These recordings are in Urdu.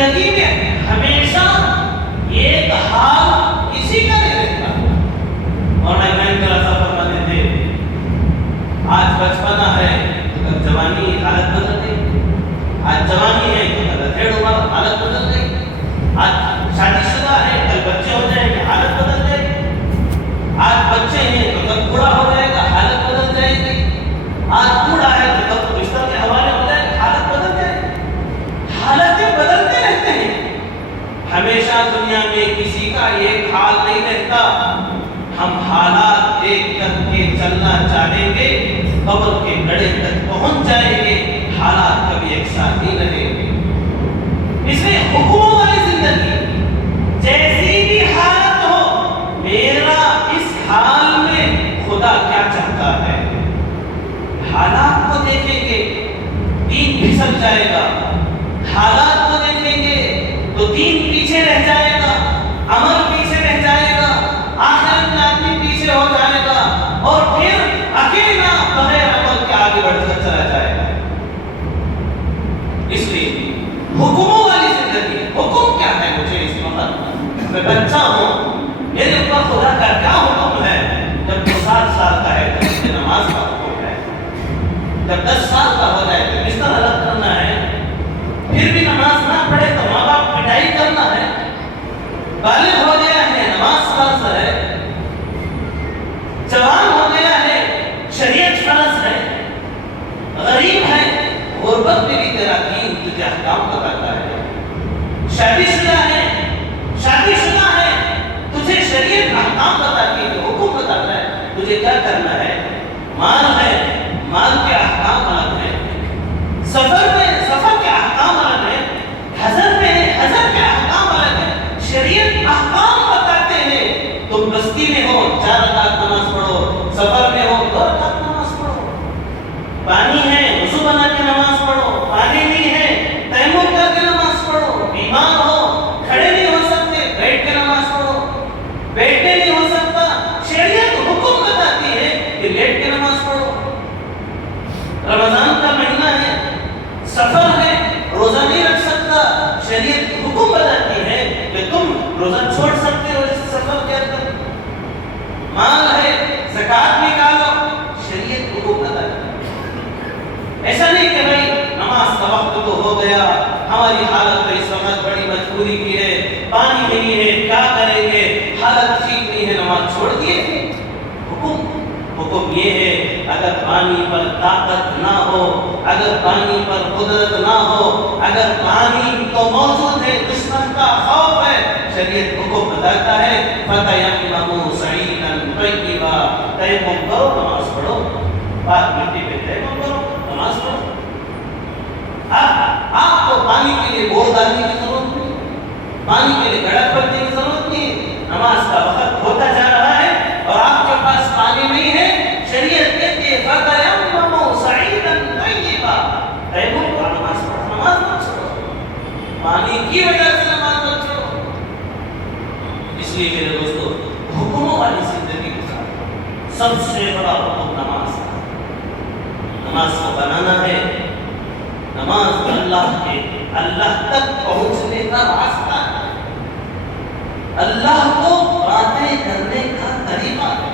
زندگی میں ہمیشہ ایک حال کسی کا نہیں رہتا. اور میں ذرا فرماتے تھے آج بچپنا ہے تو کل جوانی حالت بدل گئی، آج جوانی ہے تو کل ڈیڑھ عمر حالت بدل گئی، آج شادی شدہ ہے کل بچے ہو جائیں گے حالت بدل جائے گی، آج بچے ہیں تو کل بوڑھا ہو جائے گا حالت بدل جائے گی، آج بوڑھا ہے تو کل بستر کے حوالے ہو جائے گا حالت بدل جائے گی. حالتیں بدلتے رہتے ہیں. ہمیشہ دنیا میں کسی کا ایک حال نہیں رہتا. ہم حالات دیکھ کر کے چلنا چاہیں گے، قبر کے گڑھے تک پہنچ جائیں گے، حالات کبھی ایک ساتھ نہیں رہیں گے. اس لیے حکموں والی زندگی جیسی بھی حالت ہو، میرا اس حال میں خدا کیا چاہتا ہے. حالات کو دیکھیں گے دین پھسل جائے گا، حالات کو دیکھیں گے تو دین پیچھے رہ جائے گا، عمل پیچھے رہ جائے گا، آخرت میں آدمی پیچھے ہو جائے گا اور پھر اکیلا بغیر عمل کے آگے بڑھ کر چلا جائے گا. اس لیے حکموں والی زندگی، حکم کیا ہے مجھے اس وقت؟ میں بچہ ہوں، میرے اوپر خدا کا کیا حکم ہے؟ جب تو 7 سال کا ہے تو مجھے نماز کا حکم ہے، جب 10 سال کا ہو جائے تو بستر الگ کرنا ہے، پھر بھی نماز نہ پڑھے تو ماں باپ پٹائی کرنا ہے. بالغ ہو گیا ہے نماز فرض ہے، جوان ہو گیا ہے شریعت فرض ہے، غریب ہے غربت میں بھی تیرا دین تجھے احکام بتاتا ہے. شادی شدہ ہے، شادی شدہ ہے، تجھے شریعت احکام بتاتی ہے، حکم بتاتا ہے تجھے کیا کرنا ہے. مال ہے، مال کے احکام الگ ہیں. سفر میں سفر کے احکام الگ ہیں. حضر میں ہے، حضر کے احکام الگ ہیں. شریعت احکام بتاتے ہیں. تم بستی میں ہو 4 رکعت نماز پڑھو، سفر میں ہو 2 رکعت نماز پڑھو. پانی ہے وضو بنا کے نماز پڑھو، پانی نہیں ہے تیمم کر کے نماز پڑھو. بیمار ہو کھڑے نہیں ہو سکتے بیٹھ کے نماز پڑھو، بیٹھے نہیں ہو سکتا شریعت حکم بتاتی ہے کہ لیٹ کے نماز پڑھو. رمضان کا مہینہ ہے، سفر ہے، روزہ نہیں رکھ سکتا، شریعت حکم بتاتی ہے کہ تم روزہ چھوڑ سکتے ہو اس سفر کے اندر. مال ہے، زکات نکالو، شریعت حکم بتاتی ہے. ایسا نہیں کہ بھائی نماز کا وقت تو ہو گیا، ہماری حالت تو اس وقت بڑی مجبوری کی ہے، پانی نہیں ہے کیا کریں گے، حالت ٹھیک نہیں ہے نماز چھوڑ دیے. حکم یہ ہے اگر پانی پر طاقت نہ ہو، اگر پانی پر قدرت نہ ہو، اگر پانی تو موجود ہے دشمن کا خوف ہے، شریعت حکم بتاتا ہے فَتَيَمَّمُوا صَعِيدًا طَيِّبًا، تیمم کرو نماز پڑھو. بات مٹی پہ تیمم کرو نماز پڑھو. آپ کو پانی کے لیے بور ڈالنے کی ضرورت نہیں، پانی کے لیے گڑک بھرنے کی ضرورت نہیں. نماز کا وقت ہوتا جا رہا ہے اور آپ کے پاس پانی نہیں ہے، شریعت کہتی ہے فَتَيَمَّمُوا صَعِيدًا طَيِّبًا، تیمم کرو نماز پڑھو. نماز مت چھوڑو، پانی کی وجہ سے نماز مت چھوڑو. اس لیے میرے دوستو حکموں والی زندگی کے ساتھ سب سے بڑا حکم نماز ہے. نماز کو بنانا ہے. نماز اللہ تک پہنچنے کا راستہ ہے، اللہ کو باتیں کرنے کا طریقہ ہے.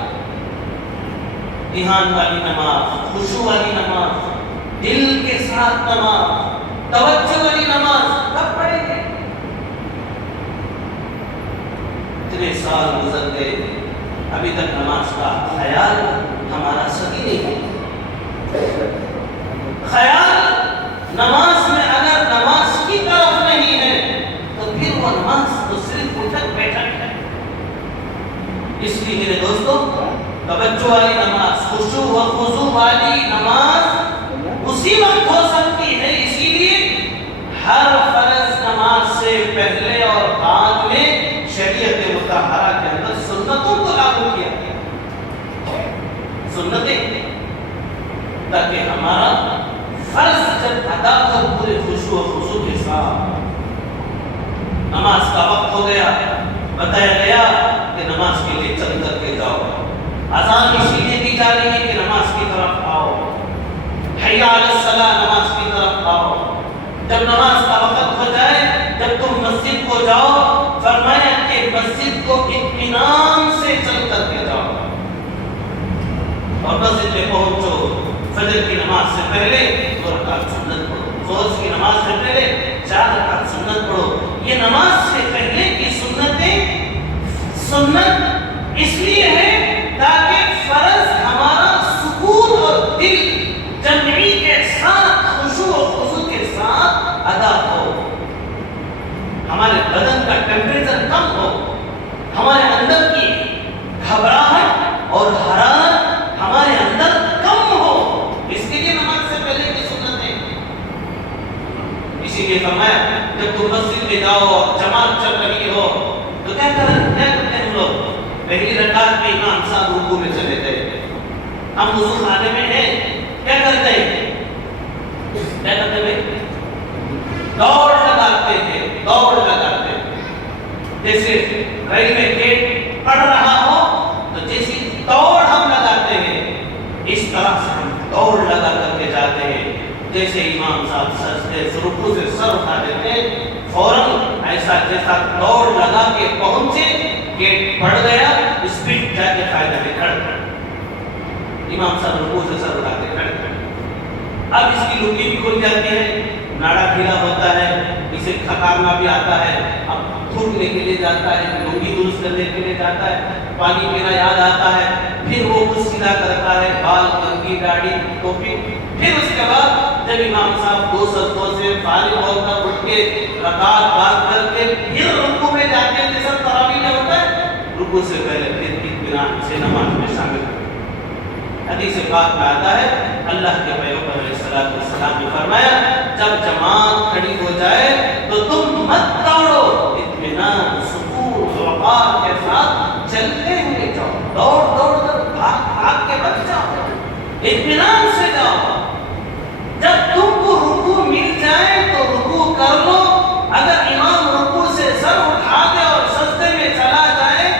دھیان والی نماز، خشوع والی نماز، دل کے ساتھ نماز، توجہ والی نماز کب پڑھیں گے؟ اتنے سال گزر گئے ابھی تک نماز کا خیال ہمارا صحیح نہیں ہے. خیال نماز میں اگر نماز کی طرف نہیں ہے تو پھر وہ نماز تو صرف اٹھک بیٹھک ہے. اس لیے میرے دوستو توجہ والی نماز، خشوع و خضوع والی نماز اسی وقت ہو سکتی ہے. اسی لیے ہر فرض نماز سے پہلے اور بعد میں شریعت مطہرہ کے اندر سنتوں کو لاگو کیا گیا. سنتیں تاکہ ہمارا فرض جب ادا کر پورے خشوع و خضوع کے ساتھ. نماز کا وقت ہو گیا، بتایا گیا کہ نماز کے لیے چل کر کے جاؤ. اذان اسی لیے دی جا رہی ہے کہ نماز کی طرف آؤ. حی علی الصلاۃ، نماز کی طرف آؤ. جب نماز کا وقت ہو جائے، جب مسجد کو جاؤ، فرمایا کہ مسجد کو اطمینان سے چل کر کے جاؤ، اور مسجد میں پہنچو، فجر کی نماز سے پہلے 2 رکعت سنت پڑھو، ظہر کی نماز سے پہلے 4 رکعت سنت پڑھو۔ یہ نماز سے پہلے کی سنتیں سنت اس لیے ہے تاکہ فرض ہمارا سکون اور دل جمعی کے ساتھ، خشوع و خضوع کے ساتھ ادا ہو، ہمارے بدن کا ٹیمپریچر کم ہو، ہمارے اندر کی گھبراہٹ اور حرارت ہمارے اندر کم ہو، اس کے لیے نماز سے پہلے کی سنتیں۔ اسی لیے فرمایا جب تم مسجد میں جاؤ اور جماعت چل رہی ہو تو کیا کرتے ہیں ہم لوگ؟ پہلی رکعت میں امام صاحب رکوع میں چلے گئے، ہم وضو خانے میں ہیں، کیا کرتے ہیں؟ دوڑ لگاتے ہیں، دوڑ لگاتے ہیں، جیسے ریلوے گیٹ پڑ رہا ہو تو جیسی دوڑ ہم لگاتے ہیں، اس طرح سے ہم دوڑ لگا کر کے جاتے ہیں۔ جیسے امام صاحب سجدے سے رکوع سے سر اٹھا دیتے ہیں، فوراً ایسا جیسا دوڑ لگا کے پہنچے، گیٹ پڑ گیا، اسپیڈ جا کے فائدہ میں کھڑ گیا، امام صاحب رکوع سے سر اٹھا کے کھڑ گئے۔ اب اس کی لنگی بھی کھل جاتی ہے، ناڑا ڈھیلا ہوتا ہے، اسے کھکارنا بھی آتا ہے، اب تھوکنے کے لیے جاتا ہے، لنگی درست کرنے کے لیے جاتا ہے، پانی پینا یاد آتا ہے، پھر وہ کچھ سیدھا کرتا ہے، بال، کنگھی، داڑھی، ٹوپی، پھر اس کے بعد جب امام صاحب 2 سجدوں سے فارغ ہو کر اٹھ کے رکعت بات کر کے پھر رکوع میں جاتے ہیں، جیسا تراویح میں ہوتا ہے، رکوع سے پہلے پھر اطمینان سے نماز میں شامل ہوتے ہیں۔ حدیث پاک میں آتا ہے اللہ کے پیغمبر علیہ الصلوۃ والسلام نے فرمایا جب جماعت کھڑی ہو جائے تو تم مت دوڑو، اطمینان، سکون، وقار کے ساتھ چلتے ہوئے جاؤ، دوڑ دوڑ کر بھاگ کے مت جاؤ، اطمینان سے جاؤ۔ جب تم کو رکوع مل جائے تو رکوع کر لو، اگر امام رکوع سے سر اٹھا دے اور سجدے میں چلا جائے،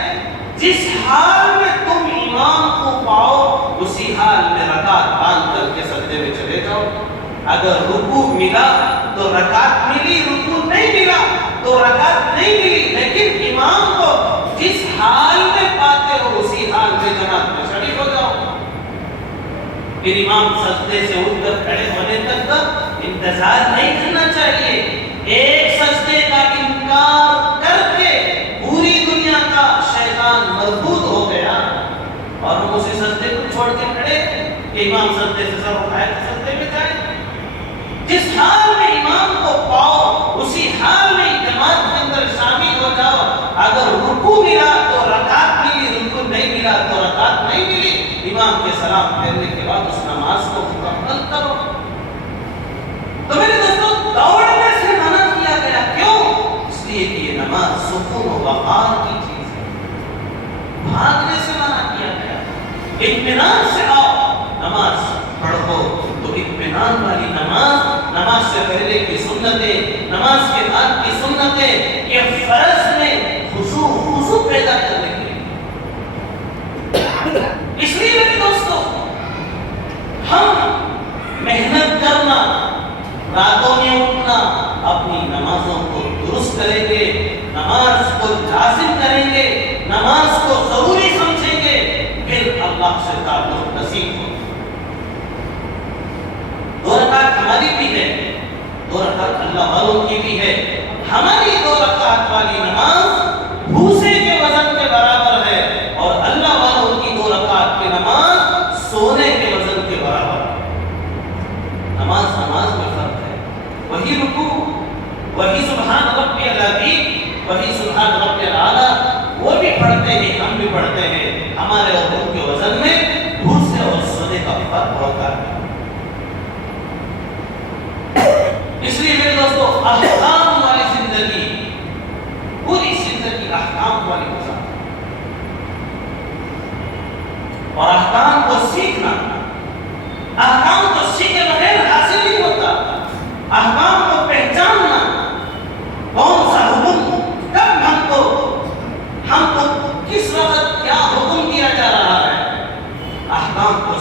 جس حال میں تم امام کو پاؤ اسی حال میں رکعت باندھ کر کے سجدے میں چلے جاؤ۔ اگر رکوع ملا تو رکعت ملی، رکوع نہیں ملا تو رکعت نہیں ملی، لیکن امام کو جس حال میں پاتے ہو اسی حال میں جماعت میں شریک ہو جاؤ۔ پھر امام سجدے سے اٹھ کر کھڑے ہونے تک کا انتظار نہیں کرنا چاہیے۔ ایک سجدے کا انکار کر کے پوری دنیا کا شیطان مربوط ہو گیا اور ہم اسی سجدے کو چھوڑ کے کھڑے کہ امام سجدے سے سر اٹھائے تو سجدے میں جائے۔ جس حال میں امام کو پاؤ اسی حال میں جماعت کے اندر شامل ہو جاؤ۔ اگر رکوع ملا تو رکعت ملی، رکوع نہیں ملا تو رکعت نہیں ملی، امام کے سلام پھیرنے کے بعد اس نماز کو مکمل کرو۔ تو میرے دوستوں دوڑنے سے منع کیا گیا، کیوں؟ اس لیے کہ یہ نماز سکون و وقار کی چیز ہے، بھاگنے سے منع کیا گیا۔ اطمینان سے آؤ، نماز پڑھو تو اطمینان والی نماز، نماز سے پہلے کی سنتیں، نماز کے بعد کی سنتیں، یہ فرض میں خضوع پیدا کرنے کے لیے۔ اس لیے میرے دوستوں ہم محنت کرنا، راتوں میں اٹھنا، اپنی نمازوں کو درست کریں گے، نماز کو لازم کریں گے، نماز کو ضروری سمجھیں گے، پھر اللہ سے تعلق نصیب ہوگا۔ 2 رکعت ہماری بھی ہے، 2 رکعت اللہ والوں کی بھی ہے۔ ہماری 2 رکعت والی نماز بھوسے کے وزن کے برابر ہے اور اللہ والوں کی 2 رکعت کی نماز سونے کے وزن کے برابر ہے۔ نماز میں فرق ہے، وہی رکوع، وہی سبحان ربی العظیم، وہی سبحان ربی الاعلیٰ، وہ بھی پڑھتے ہیں، ہم بھی پڑھتے ہیں، ہمارے اور ان کے وزن میں بھوسے اور سونے کا فرق ہوتا ہے۔ اس لیے میرے دوستو احکام والی زندگی، پوری زندگی احکام والی گزارنا اور احکام کو سیکھنا۔ احکام کو سیکھے بغیر حاصل نہیں ہوتا، احکام کو پہچاننا، کون سا حکم کب ہم کو کس وقت کیا حکم دیا جا رہا ہے، احکام کو